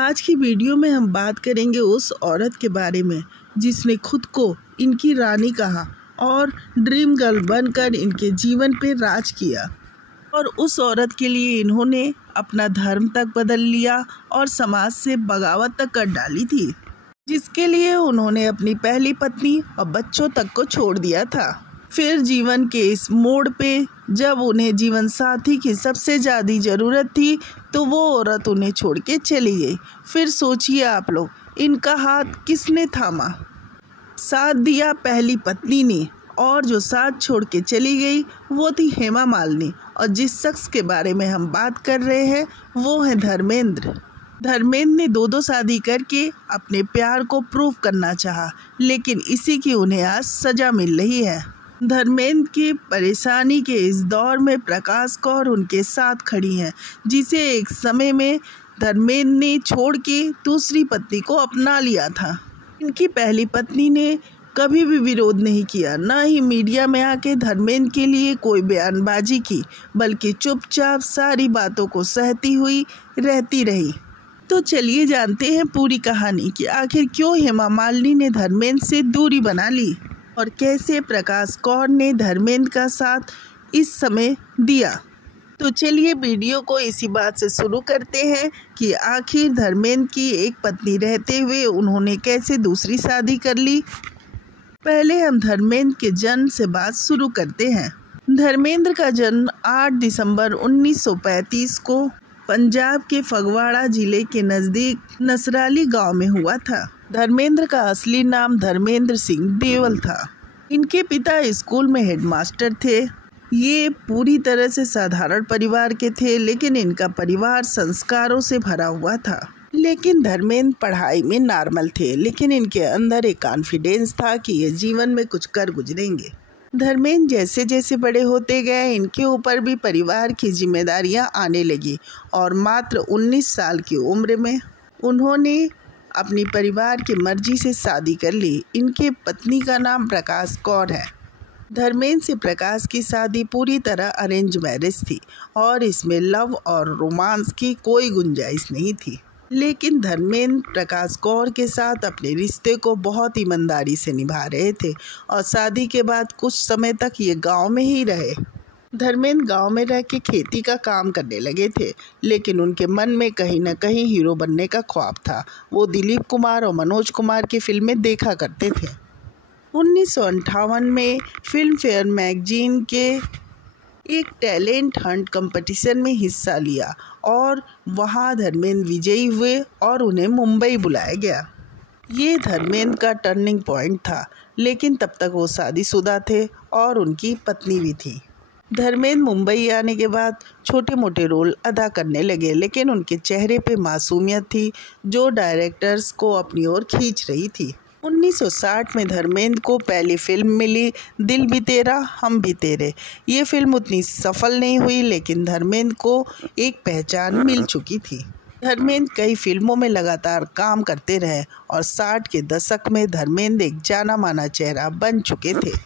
आज की वीडियो में हम बात करेंगे उस औरत के बारे में जिसने खुद को इनकी रानी कहा और ड्रीम गर्ल बनकर इनके जीवन पे राज किया। और उस औरत के लिए इन्होंने अपना धर्म तक बदल लिया और समाज से बगावत तक कर डाली थी, जिसके लिए उन्होंने अपनी पहली पत्नी और बच्चों तक को छोड़ दिया था। फिर जीवन के इस मोड़ पे जब उन्हें जीवन साथी की सबसे ज़्यादा ज़रूरत थी तो वो औरत उन्हें छोड़ के चली गई। फिर सोचिए आप लोग, इनका हाथ किसने थामा? साथ दिया पहली पत्नी ने, और जो साथ छोड़ के चली गई वो थी हेमा मालिनी। और जिस शख्स के बारे में हम बात कर रहे हैं वो है धर्मेंद्र। धर्मेंद्र ने दो शादी करके अपने प्यार को प्रूव करना चाहा, लेकिन इसी की उन्हें आज सज़ा मिल रही है। धर्मेंद्र की परेशानी के इस दौर में प्रकाश कौर उनके साथ खड़ी हैं, जिसे एक समय में धर्मेंद्र ने छोड़ के दूसरी पत्नी को अपना लिया था। इनकी पहली पत्नी ने कभी भी विरोध नहीं किया, न ही मीडिया में आके धर्मेंद्र के लिए कोई बयानबाजी की, बल्कि चुपचाप सारी बातों को सहती हुई रहती रही। तो चलिए जानते हैं पूरी कहानी कि आखिर क्यों हेमा मालिनी ने धर्मेंद्र से दूरी बना ली और कैसे प्रकाश कौर ने धर्मेंद्र का साथ इस समय दिया। तो चलिए वीडियो को इसी बात से शुरू करते हैं कि आखिर धर्मेंद्र की एक पत्नी रहते हुए उन्होंने कैसे दूसरी शादी कर ली। पहले हम धर्मेंद्र के जन्म से बात शुरू करते हैं। धर्मेंद्र का जन्म 8 दिसंबर 1935 को पंजाब के फगवाड़ा जिले के नज़दीक नसराली गांव में हुआ था। धर्मेंद्र का असली नाम धर्मेंद्र सिंह देवल था। इनके पिता स्कूल में हेडमास्टर थे। ये पूरी तरह से साधारण परिवार के थे, लेकिन इनका परिवार संस्कारों से भरा हुआ था। लेकिन धर्मेंद्र पढ़ाई में नॉर्मल थे, लेकिन इनके अंदर एक कॉन्फिडेंस था कि ये जीवन में कुछ कर गुजरेंगे। धर्मेंद्र जैसे जैसे बड़े होते गए इनके ऊपर भी परिवार की जिम्मेदारियां आने लगी और मात्र 19 साल की उम्र में उन्होंने अपनी परिवार की मर्जी से शादी कर ली। इनके पत्नी का नाम प्रकाश कौर है। धर्मेंद्र से प्रकाश की शादी पूरी तरह अरेंज मैरिज थी और इसमें लव और रोमांस की कोई गुंजाइश नहीं थी। लेकिन धर्मेंद्र प्रकाश कौर के साथ अपने रिश्ते को बहुत ईमानदारी से निभा रहे थे और शादी के बाद कुछ समय तक ये गांव में ही रहे। धर्मेंद्र गांव में रह के खेती का काम करने लगे थे, लेकिन उनके मन में कहीं न कहीं हीरो बनने का ख्वाब था। वो दिलीप कुमार और मनोज कुमार की फिल्में देखा करते थे। 1958 में फिल्म फेयर मैगजीन के एक टैलेंट हंट कंपटीशन में हिस्सा लिया और वहां धर्मेंद्र विजयी हुए और उन्हें मुंबई बुलाया गया। ये धर्मेंद्र का टर्निंग पॉइंट था, लेकिन तब तक वो शादीशुदा थे और उनकी पत्नी भी थी। धर्मेंद्र मुंबई आने के बाद छोटे मोटे रोल अदा करने लगे, लेकिन उनके चेहरे पे मासूमियत थी जो डायरेक्टर्स को अपनी ओर खींच रही थी। 1960 में धर्मेंद्र को पहली फिल्म मिली दिल भी तेरा हम भी तेरे। ये फिल्म उतनी सफल नहीं हुई, लेकिन धर्मेंद्र को एक पहचान मिल चुकी थी। धर्मेंद्र कई फिल्मों में लगातार काम करते रहे और 60 के दशक में धर्मेंद्र एक जाना माना चेहरा बन चुके थे।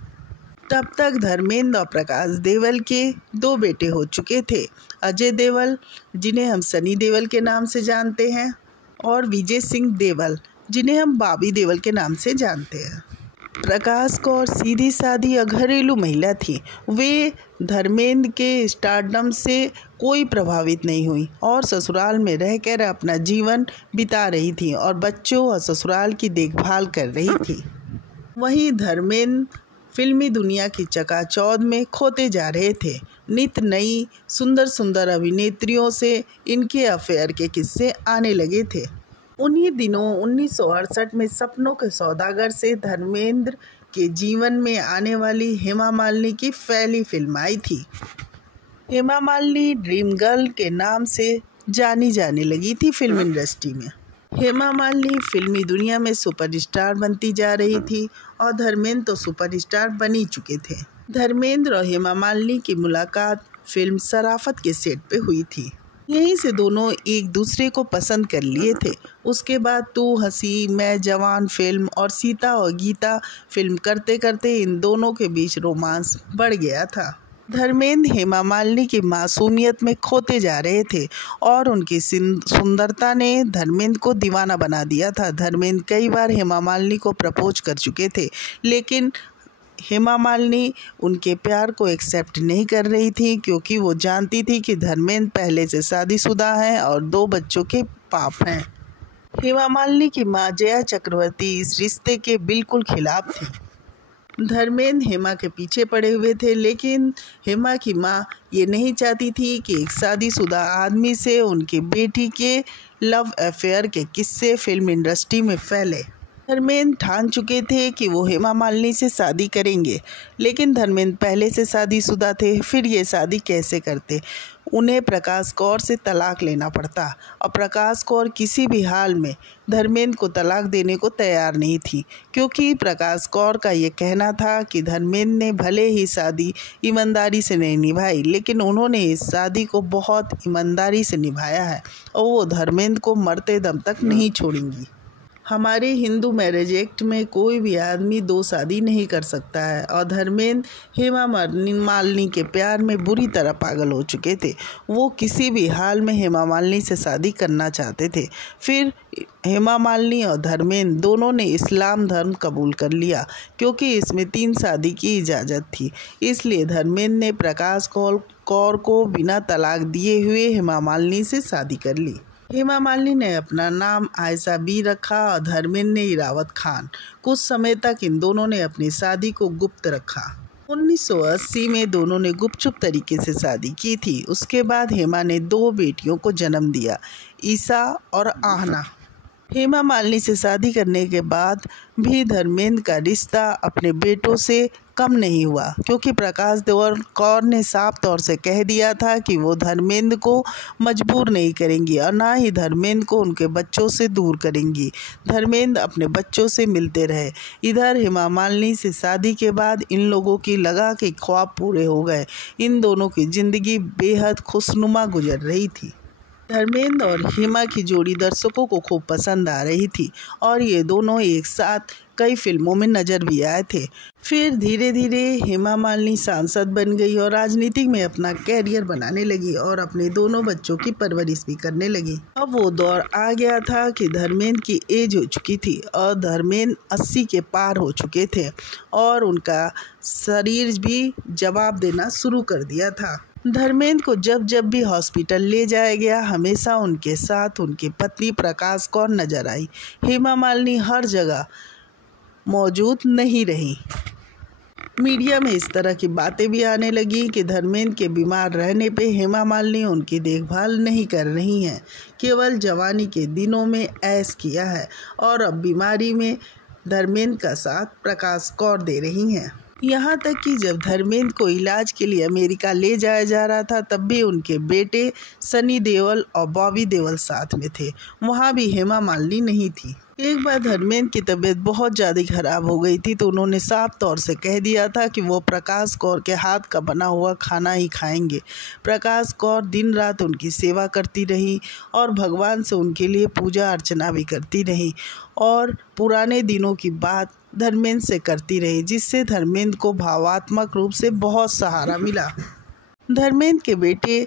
तब तक धर्मेंद्र और प्रकाश देवल के 2 बेटे हो चुके थे, अजय देवल जिन्हें हम सनी देवल के नाम से जानते हैं और विजय सिंह देवल जिन्हें हम बॉबी देवल के नाम से जानते हैं। प्रकाश कौर सीधी सादी और घरेलू महिला थी। वे धर्मेंद्र के स्टारडम से कोई प्रभावित नहीं हुई और ससुराल में रहकर अपना जीवन बिता रही थी और बच्चों और ससुराल की देखभाल कर रही थी। वहीं धर्मेंद्र फिल्मी दुनिया की चकाचौंध में खोते जा रहे थे। नित नई सुंदर सुंदर अभिनेत्रियों से इनके अफेयर के किस्से आने लगे थे। उन्हीं दिनों 1968 में सपनों के सौदागर से धर्मेंद्र के जीवन में आने वाली हेमा मालिनी की पहली फिल्म आई थी। हेमा मालिनी ड्रीम गर्ल के नाम से जानी जाने लगी थी फिल्म इंडस्ट्री में। हेमा मालिनी फिल्मी दुनिया में सुपरस्टार बनती जा रही थी और धर्मेंद्र तो सुपरस्टार बन ही चुके थे। धर्मेंद्र और हेमा मालिनी की मुलाकात फिल्म शराफत के सेट पे हुई थी। यहीं से दोनों एक दूसरे को पसंद कर लिए थे। उसके बाद तू हंसी मैं जवान फिल्म और सीता और गीता फिल्म करते करते इन दोनों के बीच रोमांस बढ़ गया था। धर्मेंद्र हेमा मालिनी की मासूमियत में खोते जा रहे थे और उनकी सुंदरता ने धर्मेंद्र को दीवाना बना दिया था। धर्मेंद्र कई बार हेमा मालिनी को प्रपोज कर चुके थे, लेकिन हेमा मालिनी उनके प्यार को एक्सेप्ट नहीं कर रही थी, क्योंकि वो जानती थी कि धर्मेंद्र पहले से शादीशुदा हैं और 2 बच्चों के बाप हैं। हेमा मालिनी की मां जया चक्रवर्ती इस रिश्ते के बिल्कुल खिलाफ थी। धर्मेंद्र हेमा के पीछे पड़े हुए थे, लेकिन हेमा की मां ये नहीं चाहती थी कि एक शादीशुदा आदमी से उनकी बेटी के लव अफेयर के किस्से फिल्म इंडस्ट्री में फैले। धर्मेंद्र ठान चुके थे कि वो हेमा मालिनी से शादी करेंगे, लेकिन धर्मेंद्र पहले से शादीशुदा थे, फिर ये शादी कैसे करते। उन्हें प्रकाश कौर से तलाक लेना पड़ता और प्रकाश कौर किसी भी हाल में धर्मेंद्र को तलाक देने को तैयार नहीं थी, क्योंकि प्रकाश कौर का ये कहना था कि धर्मेंद्र ने भले ही शादी ईमानदारी से नहीं निभाई, लेकिन उन्होंने इस शादी को बहुत ईमानदारी से निभाया है और वो धर्मेंद्र को मरते दम तक नहीं छोड़ेंगी। हमारे हिंदू मैरिज एक्ट में कोई भी आदमी 2 शादी नहीं कर सकता है और धर्मेंद्र हेमा मालिनी के प्यार में बुरी तरह पागल हो चुके थे। वो किसी भी हाल में हेमा मालिनी से शादी करना चाहते थे। फिर हेमा मालिनी और धर्मेंद्र दोनों ने इस्लाम धर्म कबूल कर लिया, क्योंकि इसमें 3 शादी की इजाज़त थी। इसलिए धर्मेंद्र ने प्रकाश कौर को बिना तलाक दिए हुए हेमा मालिनी से शादी कर ली। हेमा मालिनी ने अपना नाम आयशा बी रखा और धर्मेंद्र ने इरावत खान। कुछ समय तक इन दोनों ने अपनी शादी को गुप्त रखा। 1980 में दोनों ने गुपचुप तरीके से शादी की थी। उसके बाद हेमा ने 2 बेटियों को जन्म दिया, ईसा और आहना। हेमा मालिनी से शादी करने के बाद भी धर्मेंद्र का रिश्ता अपने बेटों से कम नहीं हुआ, क्योंकि प्रकाश कौर ने साफ तौर से कह दिया था कि वो धर्मेंद्र को मजबूर नहीं करेंगी और ना ही धर्मेंद्र को उनके बच्चों से दूर करेंगी। धर्मेंद्र अपने बच्चों से मिलते रहे। इधर हेमा मालिनी से शादी के बाद इन लोगों की लगा के ख्वाब पूरे हो गए। इन दोनों की ज़िंदगी बेहद खुशनुमा गुजर रही थी। धर्मेंद्र और हेमा की जोड़ी दर्शकों को खूब पसंद आ रही थी और ये दोनों एक साथ कई फिल्मों में नज़र भी आए थे। फिर धीरे धीरे हेमा मालिनी सांसद बन गई और राजनीति में अपना कैरियर बनाने लगी और अपने दोनों बच्चों की परवरिश भी करने लगी। अब वो दौर आ गया था कि धर्मेंद्र की एज हो चुकी थी और धर्मेंद्र 80 के पार हो चुके थे और उनका शरीर भी जवाब देना शुरू कर दिया था। धर्मेंद्र को जब जब भी हॉस्पिटल ले जाया गया, हमेशा उनके साथ उनकी पत्नी प्रकाश कौर नजर आई। हेमा मालिनी हर जगह मौजूद नहीं रही। मीडिया में इस तरह की बातें भी आने लगी कि धर्मेंद्र के बीमार रहने पे हेमा मालिनी उनकी देखभाल नहीं कर रही हैं, केवल जवानी के दिनों में ऐश किया है और अब बीमारी में धर्मेंद्र का साथ प्रकाश कौर दे रही हैं। यहाँ तक कि जब धर्मेंद्र को इलाज के लिए अमेरिका ले जाया जा रहा था, तब भी उनके बेटे सनी देओल और बॉबी देओल साथ में थे। वहाँ भी हेमा मालिनी नहीं थी। एक बार धर्मेंद्र की तबीयत बहुत ज़्यादा खराब हो गई थी, तो उन्होंने साफ तौर से कह दिया था कि वो प्रकाश कौर के हाथ का बना हुआ खाना ही खाएंगे। प्रकाश कौर दिन रात उनकी सेवा करती रही और भगवान से उनके लिए पूजा अर्चना भी करती रही और पुराने दिनों की बात धर्मेंद्र से करती रही, जिससे धर्मेंद्र को भावात्मक रूप से बहुत सहारा मिला। धर्मेंद्र के बेटे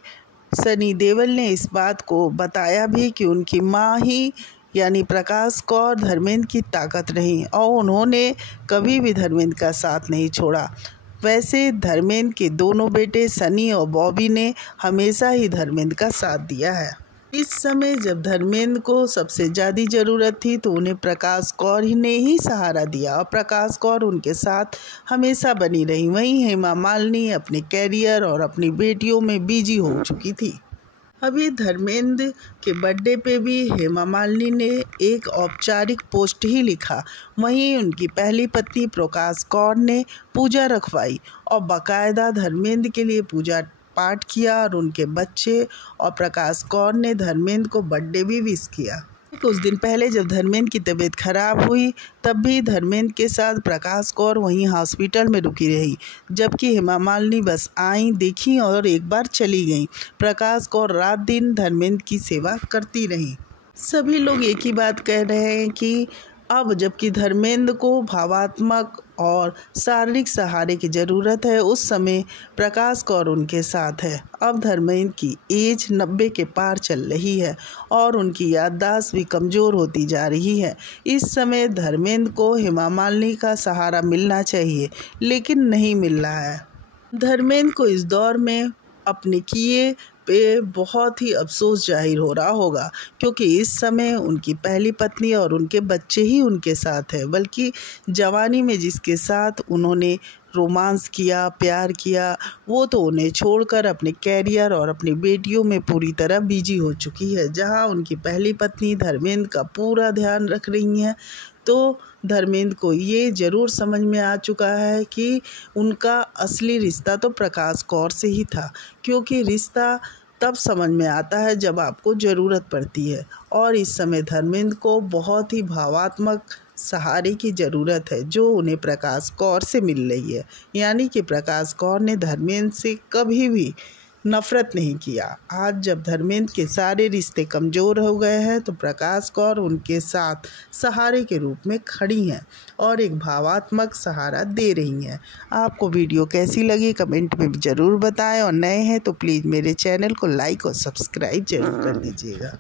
सनी देओल ने इस बात को बताया भी कि उनकी माँ ही यानी प्रकाश कौर धर्मेंद्र की ताकत रही और उन्होंने कभी भी धर्मेंद्र का साथ नहीं छोड़ा। वैसे धर्मेंद्र के दोनों बेटे सनी और बॉबी ने हमेशा ही धर्मेंद्र का साथ दिया है। इस समय जब धर्मेंद्र को सबसे ज़्यादा ज़रूरत थी, तो उन्हें प्रकाश कौर ही ने ही सहारा दिया और प्रकाश कौर उनके साथ हमेशा बनी रही। वहीं हेमा मालिनी अपने कैरियर और अपनी बेटियों में बिजी हो चुकी थी। अभी धर्मेंद्र के बर्थडे पे भी हेमा मालिनी ने एक औपचारिक पोस्ट ही लिखा। वहीं उनकी पहली पत्नी प्रकाश कौर ने पूजा रखवाई और बाकायदा धर्मेंद्र के लिए पूजा पाठ किया और उनके बच्चे और प्रकाश कौर ने धर्मेंद्र को बर्थडे भी विश किया। कुछ दिन पहले जब धर्मेंद्र की तबीयत खराब हुई, तब भी धर्मेंद्र के साथ प्रकाश कौर वहीं हॉस्पिटल में रुकी रही, जबकि हेमा मालिनी बस आई, देखी और एक बार चली गई। प्रकाश कौर रात दिन धर्मेंद्र की सेवा करती रही। सभी लोग एक ही बात कह रहे हैं कि अब जबकि धर्मेंद्र को भावात्मक और शारीरिक सहारे की ज़रूरत है, उस समय प्रकाश कौर उनके साथ है। अब धर्मेंद्र की एज 90 के पार चल रही है और उनकी याददाश्त भी कमज़ोर होती जा रही है। इस समय धर्मेंद्र को हेमा मालिनी का सहारा मिलना चाहिए, लेकिन नहीं मिल रहा है। धर्मेंद्र को इस दौर में अपने किए पे बहुत ही अफसोस जाहिर हो रहा होगा, क्योंकि इस समय उनकी पहली पत्नी और उनके बच्चे ही उनके साथ है, बल्कि जवानी में जिसके साथ उन्होंने रोमांस किया, प्यार किया, वो तो उन्हें छोड़कर अपने कैरियर और अपनी बेटियों में पूरी तरह बिजी हो चुकी है। जहां उनकी पहली पत्नी धर्मेंद्र का पूरा ध्यान रख रही हैं, तो धर्मेंद्र को ये ज़रूर समझ में आ चुका है कि उनका असली रिश्ता तो प्रकाश कौर से ही था, क्योंकि रिश्ता तब समझ में आता है जब आपको ज़रूरत पड़ती है। और इस समय धर्मेंद्र को बहुत ही भावात्मक सहारे की ज़रूरत है, जो उन्हें प्रकाश कौर से मिल रही है। यानी कि प्रकाश कौर ने धर्मेंद्र से कभी भी नफ़रत नहीं किया। आज जब धर्मेंद्र के सारे रिश्ते कमज़ोर हो गए हैं, तो प्रकाश कौर उनके साथ सहारे के रूप में खड़ी हैं और एक भावात्मक सहारा दे रही हैं। आपको वीडियो कैसी लगी कमेंट में ज़रूर बताएं, और नए हैं तो प्लीज़ मेरे चैनल को लाइक और सब्सक्राइब ज़रूर कर दीजिएगा।